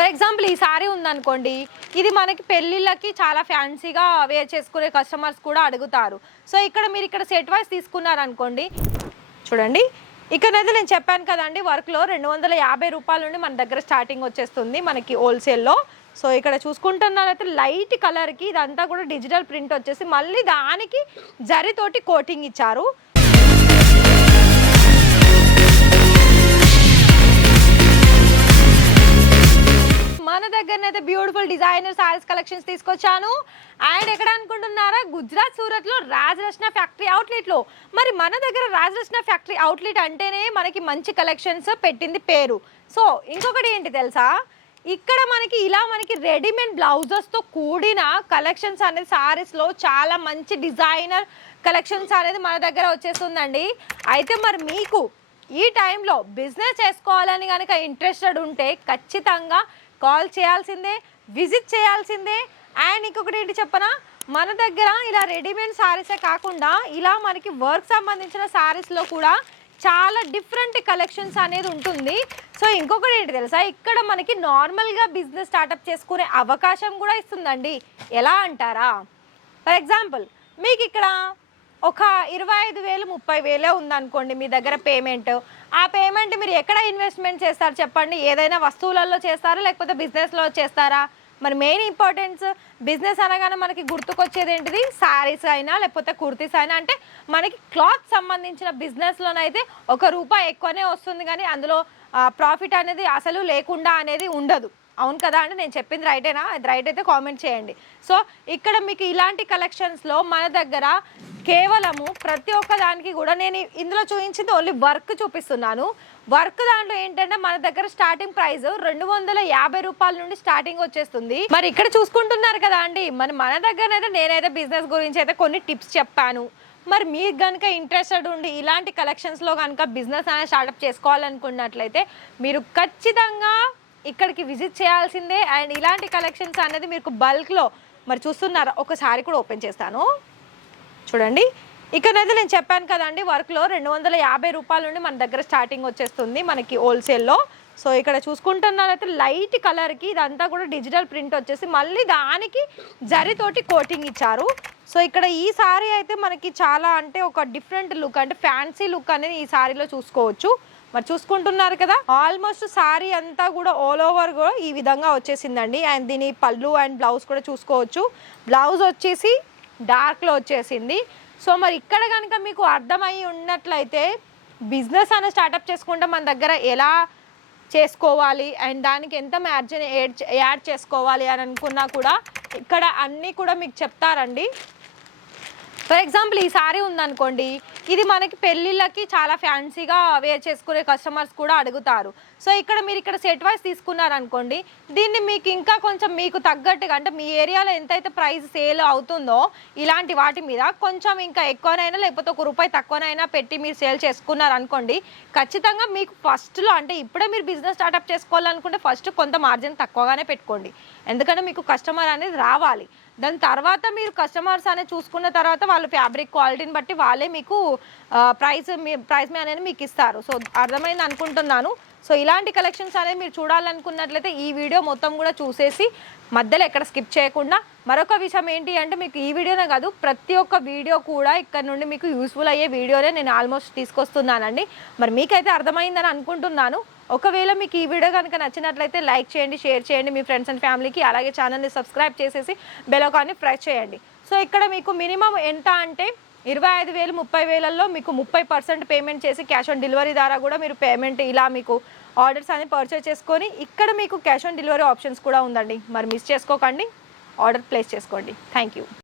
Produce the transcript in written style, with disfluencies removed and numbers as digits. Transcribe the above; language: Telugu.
ఫర్ ఎగ్జాంపుల్ ఈ సారీ ఉందనుకోండి, ఇది మనకి పెళ్ళిళ్ళకి చాలా ఫ్యాన్సీగా వేర్ చేసుకునే కస్టమర్స్ కూడా అడుగుతారు. సో ఇక్కడ మీరు ఇక్కడ సెట్ వైస్ తీసుకున్నారనుకోండి, చూడండి ఇక్కడైతే నేను చెప్పాను కదండి, వర్క్లో 250 రూపాయల నుండి మన దగ్గర స్టార్టింగ్ వచ్చేస్తుంది మనకి హోల్సేల్లో. సో ఇక్కడ చూసుకుంటున్నారైతే లైట్ కలర్కి ఇదంతా కూడా డిజిటల్ ప్రింట్ వచ్చేసి మళ్ళీ దానికి జరీతోటి కోటింగ్ ఇచ్చారు. మన దగ్గరనైతే బ్యూటిఫుల్ డిజైనర్ సారీస్ కలెక్షన్స్ తీసుకొచ్చాను. అండ్ ఎక్కడ అనుకుంటున్నారా, గుజరాత్ సూరత్లో రాజరత్న ఫ్యాక్టరీ అవుట్లెట్లో. మరి మన దగ్గర రాజరత్న ఫ్యాక్టరీ అవుట్లెట్ అంటేనే మనకి మంచి కలెక్షన్స్ పెట్టింది పేరు. సో ఇంకొకటి ఏంటి తెలుసా, ఇక్కడ మనకి ఇలా మనకి రెడీమేడ్ బ్లౌజెస్తో కూడిన కలెక్షన్స్ అనేది సారీస్లో చాలా మంచి డిజైనర్ కలెక్షన్స్ అనేది మన దగ్గర వచ్చేస్తుందండి. అయితే మరి మీకు ఈ టైంలో బిజినెస్ చేసుకోవాలని కనుక ఇంట్రెస్టెడ్ ఉంటే ఖచ్చితంగా కాల్ చేయాల్సిందే, విజిట్ చేయాల్సిందే. అండ్ ఇంకొకటి ఏంటి చెప్పనా, మన దగ్గర ఇలా రెడీమేడ్ సారీసే కాకుండా ఇలా మనకి వర్క్ సంబంధించిన సారీస్లో కూడా చాలా డిఫరెంట్ కలెక్షన్స్ అనేది ఉంటుంది. సో ఇంకొకటి ఏంటి తెలుసా, ఇక్కడ మనకి నార్మల్గా బిజినెస్ స్టార్టప్ చేసుకునే అవకాశం కూడా ఇస్తుందండి. ఎలా అంటారా, ఫర్ ఎగ్జాంపుల్ మీకు ఇక్కడ ఒక 25,000 30,000 ఉందనుకోండి మీ దగ్గర పేమెంట్. ఆ పేమెంట్ మీరు ఎక్కడ ఇన్వెస్ట్మెంట్ చేస్తారు చెప్పండి? ఏదైనా వస్తువులలో చేస్తారా లేకపోతే బిజినెస్లో చేస్తారా? మరి మెయిన్ ఇంపార్టెన్స్ బిజినెస్ అనగానే మనకి గుర్తుకొచ్చేది ఏంటిది, శారీస్ అయినా లేకపోతే కుర్తీస్ అయినా. అంటే మనకి క్లాత్ సంబంధించిన బిజినెస్లోనైతే ₹1 ఎక్కువనే వస్తుంది, కానీ అందులో ప్రాఫిట్ అనేది అసలు లేకుండా అనేది ఉండదు. అవును కదా అండి, నేను చెప్పింది రైటేనా? అది రైట్ అయితే కామెంట్ చేయండి. సో ఇక్కడ మీకు ఇలాంటి కలెక్షన్స్లో మన దగ్గర కేవలము ప్రతి ఒక్క దానికి కూడా నేను ఇందులో చూపించింది ఓన్లీ వర్క్ చూపిస్తున్నాను. వర్క్ దాంట్లో ఏంటంటే మన దగ్గర స్టార్టింగ్ ప్రైస్ 250 రూపాయల నుండి స్టార్టింగ్ వచ్చేస్తుంది. మరి ఇక్కడ చూసుకుంటున్నారు కదా అండి, మన దగ్గర నేనైతే బిజినెస్ గురించి అయితే కొన్ని టిప్స్ చెప్పాను. మరి మీకు కనుక ఇంట్రెస్టెడ్ ఉండి ఇలాంటి కలెక్షన్స్లో కనుక బిజినెస్ అనేది స్టార్టప్ చేసుకోవాలనుకున్నట్లయితే మీరు ఖచ్చితంగా ఇక్కడికి విజిట్ చేయాల్సిందే. అండ్ ఇలాంటి కలెక్షన్స్ అనేది మీకు బల్క్లో మరి చూస్తున్నారా, ఒకసారి కూడా ఓపెన్ చేస్తాను చూడండి. ఇక్కడైతే నేను చెప్పాను కదండి, వర్క్లో 250 రూపాయల నుండి మన దగ్గర స్టార్టింగ్ వచ్చేస్తుంది మనకి హోల్సేల్లో. సో ఇక్కడ చూసుకుంటున్నారైతే లైట్ కలర్కి ఇదంతా కూడా డిజిటల్ ప్రింట్ వచ్చేసి మళ్ళీ దానికి జరీతోటి కోటింగ్ ఇచ్చారు. సో ఇక్కడ ఈ సారీ అయితే మనకి చాలా అంటే ఒక డిఫరెంట్ లుక్, అంటే ఫ్యాన్సీ లుక్ అనేది ఈ సారీలో చూసుకోవచ్చు. మరి చూసుకుంటున్నారు కదా, ఆల్మోస్ట్ సారీ అంతా కూడా ఆల్ ఓవర్ కూడా ఈ విధంగా వచ్చేసిందండి. అండ్ దీని పళ్ళు అండ్ బ్లౌజ్ కూడా చూసుకోవచ్చు. బ్లౌజ్ వచ్చేసి డార్క్లో వచ్చేసింది. సో మరి ఇక్కడ కనుక మీకు అర్థమయ్యి ఉన్నట్లయితే బిజినెస్ అనేది స్టార్టప్ చేసుకుంటే మన దగ్గర ఎలా చేసుకోవాలి అండ్ దానికి ఎంత మార్జిన్ యాడ్ చేసుకోవాలి అని అనుకున్నా కూడా ఇక్కడ అన్నీ కూడా మీకు చెప్తారండి. ఫర్ ఎగ్జాంపుల్ ఈ సారీ ఉందనుకోండి, ఇది మనకి పెళ్ళిళ్ళకి చాలా ఫ్యాన్సీగా వేర్ చేసుకునే కస్టమర్స్ కూడా అడుగుతారు. సో ఇక్కడ మీరు ఇక్కడ సెట్ వైస్ తీసుకున్నారనుకోండి, దీన్ని మీకు ఇంకా కొంచెం మీకు తగ్గట్టుగా అంటే మీ ఏరియాలో ఎంతైతే ప్రైస్ సేల్ అవుతుందో ఇలాంటి వాటి మీద కొంచెం ఇంకా ఎక్కువనైనా లేకపోతే ₹1 తక్కువనైనా పెట్టి మీరు సేల్ చేసుకున్నారనుకోండి, ఖచ్చితంగా మీకు ఫస్ట్లో అంటే ఇప్పుడే మీరు బిజినెస్ స్టార్టప్ చేసుకోవాలనుకుంటే ఫస్ట్ కొంత మార్జిన్ తక్కువగానే పెట్టుకోండి. ఎందుకంటే మీకు కస్టమర్ అనేది రావాలి. దాని తర్వాత మీరు కస్టమర్స్ అనేది చూసుకున్న తర్వాత వాళ్ళు ఫ్యాబ్రిక్ క్వాలిటీని బట్టి వాళ్ళే మీకు ప్రైస్ అనేది మీకు ఇస్తారు. సో అర్థమైంది అనుకుంటున్నాను. సో ఇలాంటి కలెక్షన్స్ అనేది మీరు చూడాలనుకున్నట్లయితే ఈ వీడియో మొత్తం కూడా చూసేసి మధ్యలో ఎక్కడ స్కిప్ చేయకుండా. మరొక విషయం ఏంటి అంటే మీకు ఈ వీడియోనే కాదు ప్రతి ఒక్క వీడియో కూడా ఇక్కడ నుండి మీకు యూస్ఫుల్ అయ్యే వీడియోనే నేను ఆల్మోస్ట్ తీసుకొస్తున్నానండి. మరి మీకైతే అర్థమైందని అనుకుంటున్నాను. ఒకవేళ మీకు ఈ వీడియో కనుక నచ్చినట్లయితే లైక్ చేయండి, షేర్ చేయండి మీ ఫ్రెండ్స్ అండ్ ఫ్యామిలీకి. అలాగే ఛానల్ని సబ్స్క్రైబ్ చేసేసి బెల్ ఐకాన్ని ప్రెస్ చేయండి. సో ఇక్కడ మీకు మినిమం ఎంత అంటే 25,000 30,000లో మీకు 30% పేమెంట్ చేసి క్యాష్ ఆన్ డెలివరీ ద్వారా కూడా మీరు పేమెంట్ ఇలా మీకు ఆర్డర్స్ అనేది పర్చేస్ చేసుకొని ఇక్కడ మీకు క్యాష్ ఆన్ డెలివరీ ఆప్షన్స్ కూడా ఉందండి. మరి మిస్ చేసుకోకండి, ఆర్డర్ ప్లేస్ చేసుకోండి. Thank you.